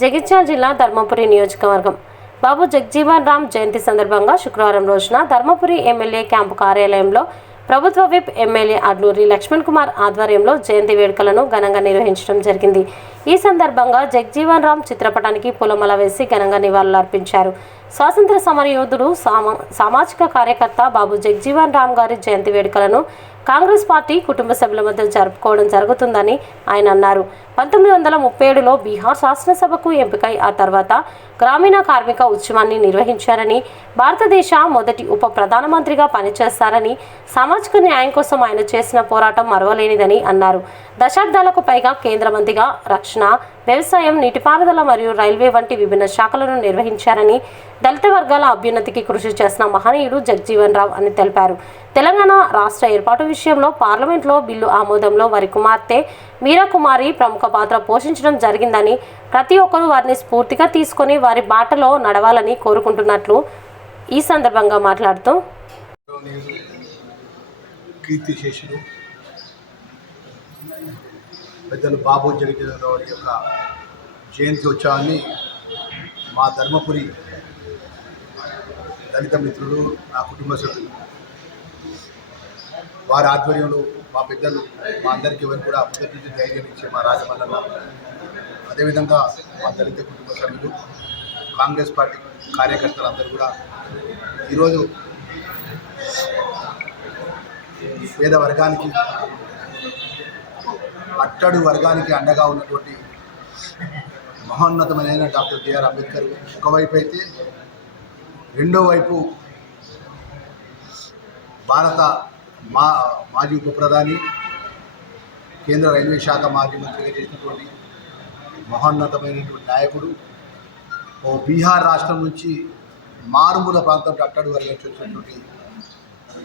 జగిత్యాల జిల్లా ధర్మపురి నియోజకవర్గం. బాబు జగ్జీవన్ రామ్ జయంతి సందర్భంగా శుక్రవారం రోజున ధర్మపురి ఎమ్మెల్యే క్యాంపు కార్యాలయంలో ప్రభుత్వ విప్ ఎమ్మెల్యే అడ్లూరి లక్ష్మణ్ కుమార్ ఆధ్వర్యంలో జయంతి వేడుకలను ఘనంగా నిర్వహించడం జరిగింది. ఈ సందర్భంగా జగ్జీవన్ రామ్ చిత్రపటానికి పూలమాల వేసి ఘనంగా నివాళులర్పించారు. స్వాతంత్ర సమరయోధుడు సామా సామాజిక కార్యకర్త బాబు జగ్జీవన్ రామ్ గారి జయంతి వేడుకలను కాంగ్రెస్ పార్టీ కుటుంబ సభ్యుల మధ్య జరుపుకోవడం జరుగుతుందని ఆయన అన్నారు. పంతొమ్మిది వందల ముప్పై ఏడులో బీహార్ శాసనసభకు ఎంపికై ఆ తర్వాత గ్రామీణ కార్మిక ఉద్యమాన్ని నిర్వహించారని భారతదేశ మొదటి ఉప ప్రధానమంత్రిగా పనిచేస్తారని సామాజిక న్యాయం కోసం ఆయన చేసిన పోరాటం మరవలేనిదని అన్నారు. దశాబ్దాలకు పైగా కేంద్ర మంత్రిగా రక్షణ వ్యవసాయం నీటిపారుదల మరియు రైల్వే వంటి విభిన్న శాఖలను నిర్వహించారని దళిత వర్గాల అభ్యున్నతికి కృషి చేసిన మహనీయుడు జగ్జీవన్ రావు అని తెలిపారు. తెలంగాణ రాష్ట్ర ఏర్పాటు విషయంలో పార్లమెంట్లో బిల్లు ఆమోదంలో వారి కుమార్తె మీరా కుమారి ప్రముఖ పాత్ర పోషించడం జరిగిందని ప్రతి ఒక్కరూ వారిని స్ఫూర్తిగా తీసుకొని వారి బాటలో నడవాలని కోరుకుంటున్నట్లు ఈ సందర్భంగా మాట్లాడుతూ కీర్తి పెద్దలు బాబు జగజీవనరావు వారి యొక్క జయంతి ఉత్సవాన్ని మా ధర్మపురి దళిత మిత్రులు నా కుటుంబ సభ్యులు వారి ఆధ్వర్యంలో మా పెద్దలు మా అందరికీ ఎవరు కూడా మొదటి ధైర్యం ఇచ్చే మా రాజమల్లన్న అదేవిధంగా మా దళిత కుటుంబ సభ్యులు కాంగ్రెస్ పార్టీ కార్యకర్తలందరూ కూడా ఈరోజు పేద వర్గానికి అట్టడు వర్గానికి అండగా ఉన్నటువంటి మహోన్నతమైన డాక్టర్ బిఆర్ అంబేద్కర్ ఒకవైపు అయితే రెండో వైపు భారత మా మాజీ ఉప ప్రధాని కేంద్ర రైల్వే శాఖ మాజీ మంత్రిగా చేసినటువంటి మహోన్నతమైనటువంటి నాయకుడు ఓ బీహార్ రాష్ట్రం నుంచి మారుమూల ప్రాంతం అట్టడు వర్గం నుంచి వచ్చినటువంటి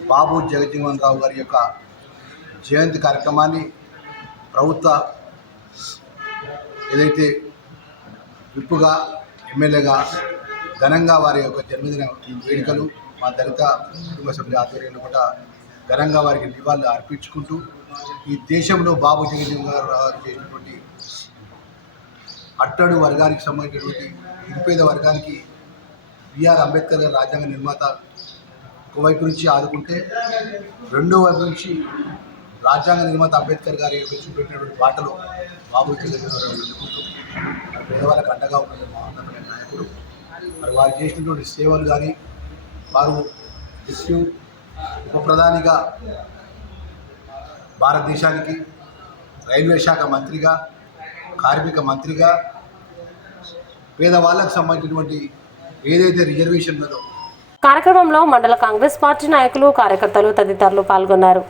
బాబు జగజ్జీవన్ రావు గారి యొక్క జయంతి కార్యక్రమాన్ని ప్రభుత్వ ఏదైతే విప్పుగా ఎమ్మెల్యేగా ఘనంగా వారి యొక్క జన్మదిన వేడుకలు మా దళిత కుటుంబ సభ్యుల ఆధ్వర్యంలో కూడా ఘనంగా వారికి నివాళులు అర్పించుకుంటూ ఈ దేశంలో బాబు జగన్ గారు చేసినటువంటి అట్టడు వర్గానికి సంబంధించినటువంటి నిరుపేద వర్గానికి బిఆర్ అంబేద్కర్ గారు రాజ్యాంగ నిర్మాత ఒకవైపు నుంచి ఆదుకుంటే రెండో వైపు నుంచి రాజ్యాంగ నిర్మాత అంబేద్కర్ గారి పెట్టినటువంటి బాటలో బాబు చంద్రబాబు వెళ్ళుకుంటూ అండగా ఉన్న మహోన్నతమైన నాయకుడు మరి వారు చేసినటువంటి సేవలు కానీ వారు డిప్యూ ఉప ప్రధానిగా భారతదేశానికి రైల్వే శాఖ మంత్రిగా కార్మిక మంత్రిగా పేదవాళ్ళకు సంబంధించినటువంటి ఏదైతే రిజర్వేషన్ ఉన్నదో కార్యక్రమంలో మండల కాంగ్రెస్ పార్టీ నాయకులు కార్యకర్తలు తదితరులు పాల్గొన్నారు.